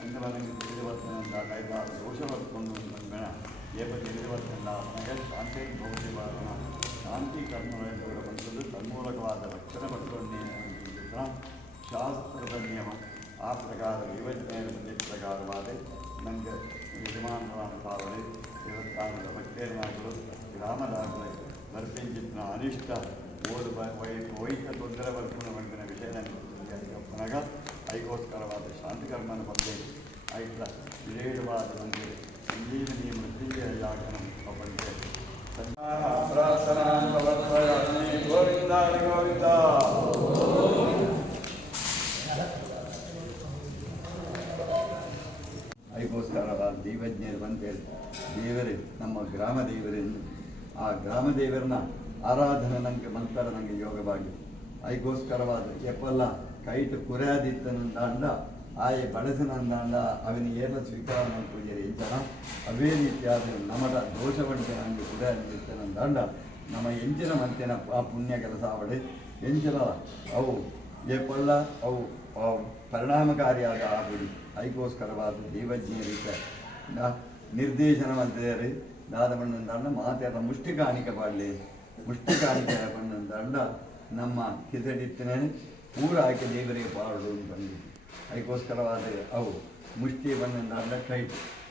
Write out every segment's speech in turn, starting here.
ಅಂಗವರಂಗ ತಿಳಿವರ್ತನಂದ ಕೈಲ ದೋಷವರ್ಕೊಂಡು ಬಂಗಣ ಏಪ ತಿಳಿವರ್ತನ ಶಾಂತಿ ಭೌತಿ ಬಾರಣ ಶಾಂತಿ ಕರ್ಮಗಳ ಬಂದದ್ದು ತನ್ಮೂಲಕವಾದ ರಕ್ಷಣೆ ಪಟ್ಟುಕೊಂಡೇ ಶಾಸ್ತ್ರದ ನಿಯಮ ಆ ಪ್ರಕಾರ ವಿವಜ್ಞೆಯ ಬಗ್ಗೆ ಪ್ರಕಾರವಾದ ನನಗೆ ಯಜಮಾನರಾದ ಪಾವಳಿ ದೇವಸ್ಥಾನದ ಭಕ್ತೇನಾಗಲು ಗ್ರಾಮದಾಗಲು ಬರ್ಪಿಂಚಿತ್ನ ಅನಿಷ್ಟ ಓದು ಬ ವೈ ವೈತ ತೊಂದರೆ ಬರ್ಪುಣ ಬಂದಿನ ವಿಷಯ ನನಗೆ ಪುನಗ ಐಗೋಸ್ಕರವಾದ ಶಾಂತಿಕರ್ಮನ ಬಗ್ಗೆ ಐತ ವಿರೇಡವಾದ ನನಗೆ ಸಂಜೀವನಿ ಮೃತ್ಯುಂಜಯ ಯಾಗನ ಬಂದೆ ಪ್ರಾರ್ಥನಾ ಗೋವಿಂದ ಗೋವಿಂದ. ಐಗೋಸ್ಕರವಾದ ದೈವಜ್ಞರು ಬಂತೇಳಿ ದೇವರೇ, ನಮ್ಮ ಗ್ರಾಮ ದೇವರೆಂದು ಆ ಗ್ರಾಮ ದೇವರನ್ನ ಆರಾಧನೆ ನನಗೆ ಮಂತ್ರ ನನಗೆ ಯೋಗವಾಗಿ ಐಗೋಸ್ಕರವಾದ ಎಪ್ಪಲ್ಲ ಕೈಟ್ ಕುರೆಯಾದಿತ್ತನಂದಾಂಡ ಆಯೆ ಬಡಸನಂದಾಂಡ ಅವನ ಏನ ಸ್ವೀಕಾರ ಮಾಡ್ತಿದ್ದಾರೆ ಜನ. ಅವೇ ರೀತಿಯಾದ ನಮಟ ದೋಷವಂತೆ ನನಗೆ ಕುರೆಯಾದಿತ್ತನಂದಾಂಡ ನಮ್ಮ ಎಂಚಿನ ಮಂತೆನ ಆ ಪುಣ್ಯ ಕೆಲಸ ಅವಡೆ ಎಂಚಿನ ಅವು ಏಪಳ್ಳ ಅವು ಪರಿಣಾಮಕಾರಿಯಾದ ಆಗುಡಿ. ಅದಕ್ಕೋಸ್ಕರವಾದ ದೈವಜ್ಞ ರೀತಿಯ ನಿರ್ದೇಶನ ಮಂತ್ರಿ ದಾದ ಬಣ್ಣಂದಾಂಡ ಮಾತೆಲ್ಲ ಮುಷ್ಟಿಕಾಣಿಕೆ ಪಾಡಲಿ ಮುಷ್ಟಿ ಕಾಣಿಕೆ ಬಣ್ಣಂದಾಂಡ ನಮ್ಮ ಕಿಸಡಿತ್ತಿನ ಪೂರ ಹಾಕಿ ದೇವರಿಗೆ ಬಾಳು ಅಂತ ಬಂದಿದೆ ಅದಕ್ಕೋಸ್ಕರವಾದ ಅವು ಮುಷ್ಟಿ ಬಣ್ಣಂದಾಂಡ ಕೈ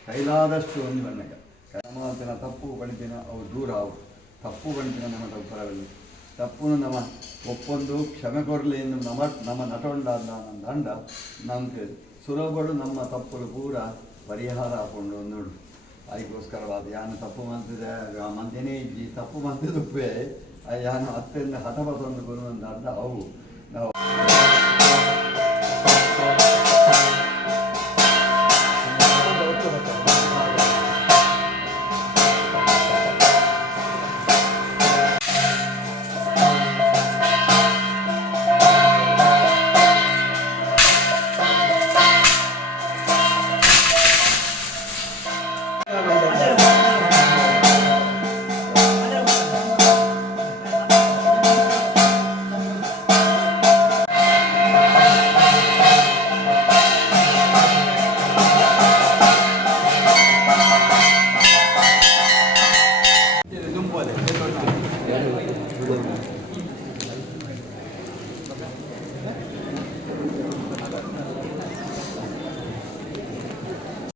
ಕೈಲಾದಷ್ಟು ಒಂದು ಬಣ್ಣಗ. ಕರ್ಮಾಂತನ ತಪ್ಪು ಬಣ್ತಿನ ಅವು ದೂರ ಅವು. ತಪ್ಪು ಬಣ್ತಿನ ನಮ್ಮ ತಪ್ಪರವಲ್ಲಿ ತಪ್ಪು ನಮ್ಮ ಒಪ್ಪೊಂದು ಕ್ಷಮೆ ಕೊಡಲಿ ಎಂದು ನಮ್ಮ ನಮ್ಮ ನಟೊಂಡಾದ ನಮ್ಮ ದಂಡ. ನಮಗೆ ಸುಲಭಗಳು ನಮ್ಮ ತಪ್ಪುಗಳು ಪೂರ ಪರಿಹಾರ ಹಾಕೊಂಡು ನೋಡು. ಅದಕ್ಕೋಸ್ಕರವಾದ ಯಾನು ತಪ್ಪು ಮಂತಿದೆ ಮಂದಿನೇ ಇಜ್ಜಿ ತಪ್ಪು ಮಂತಿದುಪ್ಪೆ ಯಾನು ಅತ್ಯಂತ ಹಠಪತೊಂದು ಬರುವಂತ ಅರ್ಧ ಅವು No.